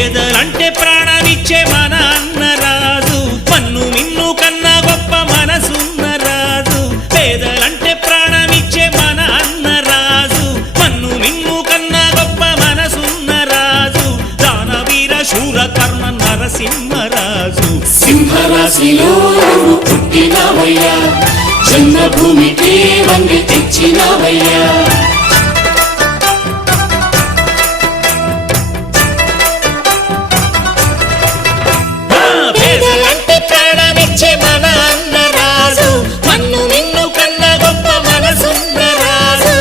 పేదలంటే ప్రాణమిచ్చే మన అన్నరాజు, మన్ను మిన్ను కన్నా గొప్ప మనసున్న రాజు. పేదలంటే ప్రాణమిచ్చే మన అన్నరాజు, మన్ను మిన్ను కన్నా గొప్ప మనసున్న రాజు. దానవీర శూర కర్ణ నరసింహరాజు. సింహరాశిలో నువ్వు పుట్టినవయ్యా, జన్మభూమికి వండి తెచ్చినవయ్యా. పేదలంటే ప్రాణమిచ్చే మన అన్నరాజు, మన్ను మిన్ను కన్నా గొప్ప మనసున్న రాజు.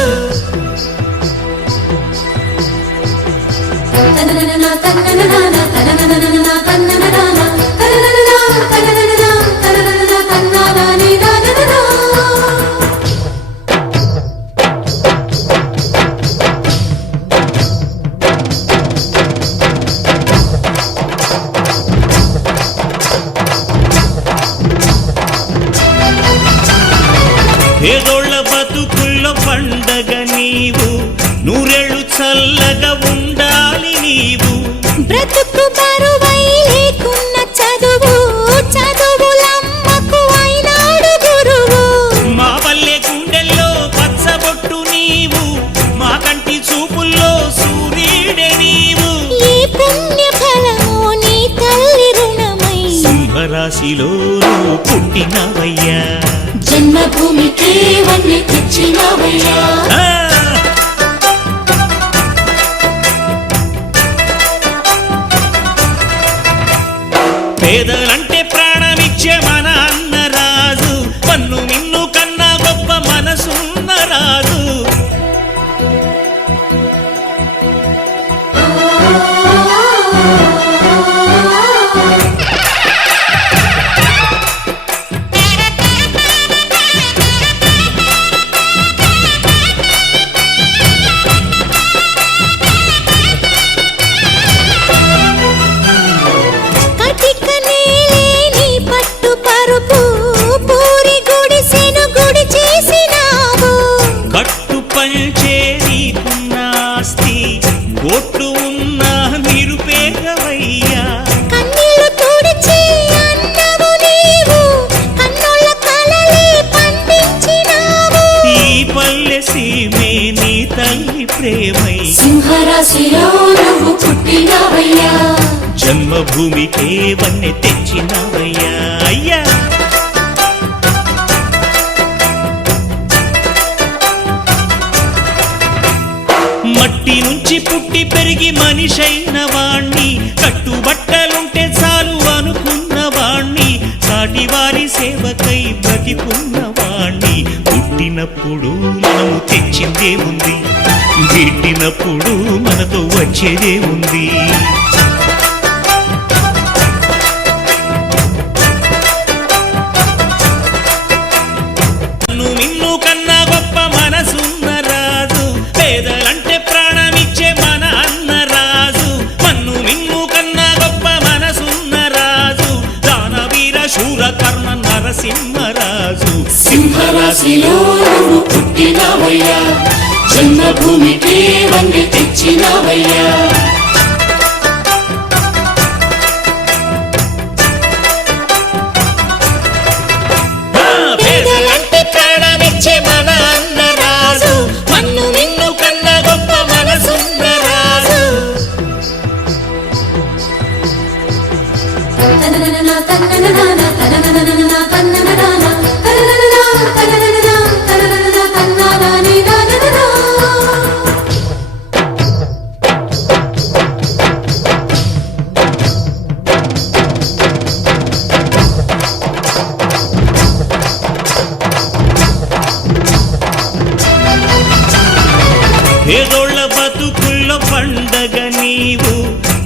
పేదోళ్ళ బతుకుల్లో పండగ నీవు, నూరేళ్ళు చల్లగా ఉండాలి నీవు. బ్రతుకు బరువై లేకున్న చదువు, చదువులమ్మకు అయినాడు గురువు. మా పల్లె గుండెల్లో పచ్చబొట్టు నీవు, మా కంటి చూపుల్లో సూర్యుడే నీవు. ఈ పుణ్య ఫలము నీ తల్లి రుణమై సింహరాశిలో నువ్వు పుట్టినవయ్యా. జన్మభూమికి వండి తెచ్చినవయ్యా. పేదలంటే ప్రాణమిచ్చే మన అన్నరాజు, మన్ను మిన్ను కన్నా గొప్ప మనసున్న రాజు. కటిక నేలేని పట్టు పరుపు, పూరి గుడిసెను గుడి చేసినావు. కట్టు పంచే నీకున్న ఆస్తి, కోట్లు ఉన్న నిరుపేదవయ్యా. కన్నీళ్లు తుడిచి అన్నవు నీవు, కన్నుల కలలే పండించినావు. ఈ పల్లె సీమే నీ తల్లి ప్రేమై, సింహరాశిలో నువ్వు పుట్టినవయ్యా. జన్మభూమికే వన్నె తెచ్చినవయ్యా. అయ్యా మట్టి నుంచి పుట్టి పెరిగి మనిషైన వాణ్ణి, కట్టుబట్టలుంటే చాలు అనుకున్న వాణ్ణి, సాటి వారి సేవకై బ్రతికున్న వాణ్ణి. పుట్టినప్పుడు మనము తెచ్చిందే ఉంది, గిట్టినప్పుడు మనతో వచ్చేదే ఉంది. మిన్ను కన్నా గొప్ప మనసున్న రాజు, పేదలంటే ప్రాణమిచ్చే మన అన్నరాజు, మన్ను మిన్ను కన్నా గొప్ప మనసున్న రాజు. దానవీర శూర కర్ణ నరసింహరాజు. సింహరాశిలో నువ్వు పుట్టినవయ్యా, జన్మభూమికి వండి తెచ్చినవయ్యా. పేదలంటే ప్రాణమిచ్చే మన అన్నరాజు, మన్ను మిన్ను కన్నా గొప్ప మనసున్న రాజు. పేదోళ్ళ బతుకుల్లో పండగ నీవు,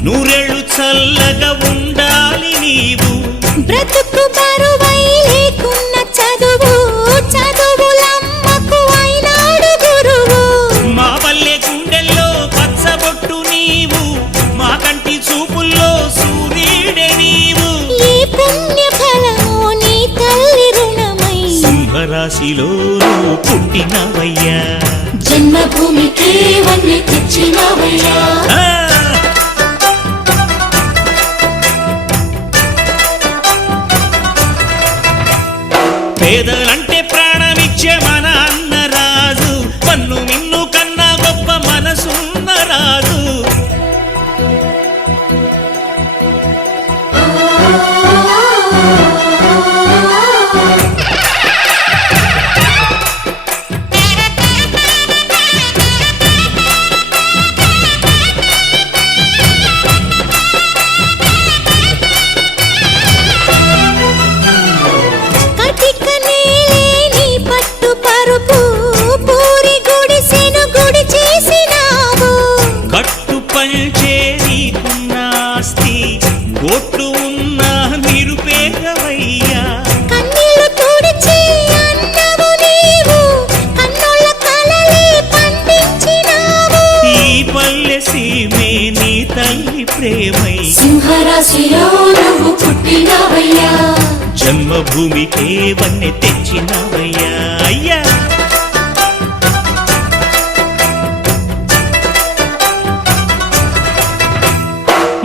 నూరేళ్ళు చల్లగా ఉండాలి నీవు. బ్రతుకు బరువై లేకున్న చదువు, చదువులమ్మకు అయినాడు గురువు. మా పల్లె గుండెల్లో పచ్చబొట్టు నీవు, మా కంటి చూపుల్లో సూర్యుడే నీవు. ఈ పుణ్య ఫలము నీ తల్లి రుణమై సింహరాశిలో నువ్వు పుట్టినవయ్యా. జన్మభూమికి వండి తెచ్చినవయ్యా. పేదలంటే ప్రాణమిచ్చే మన అన్న రాజు, పన్ను మిన్ను కన్నా గొప్ప మనసున్న రాజు. కటిక నేలేని పట్టు పరుపు పూరి గుడిసెను గుడి చేసినావు. కట్టు పంచే నీకున్న ఆస్తి, కోట్లు ఉన్న నిరుపేదవయ్యా. కన్నీళ్లు తుడిచి అన్నవు నీవు, కన్నుల కలలే పండించినావు. ఈ పల్లె సీమే నీ తల్లి ప్రేమై, సింహరాశిలో నువ్వు పుట్టినావయ్యా. జన్మభూమికే వన్నె తెచ్చినవయ్యా. అయ్యా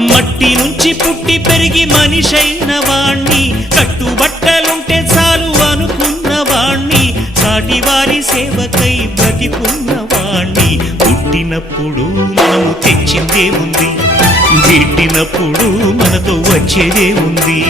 మట్టి నుంచి పుట్టి పెరిగి మనిషైన వాణ్ణి, కట్టుబట్టలుంటే చాలు అనుకున్న వాణ్ణి, సాటి వారి సేవకై బ్రతికున్న వాణ్ణి. పుట్టినప్పుడు మనము తెచ్చిందే ఉంది, గిట్టినప్పుడు మనతో వచ్చేదే ఉంది.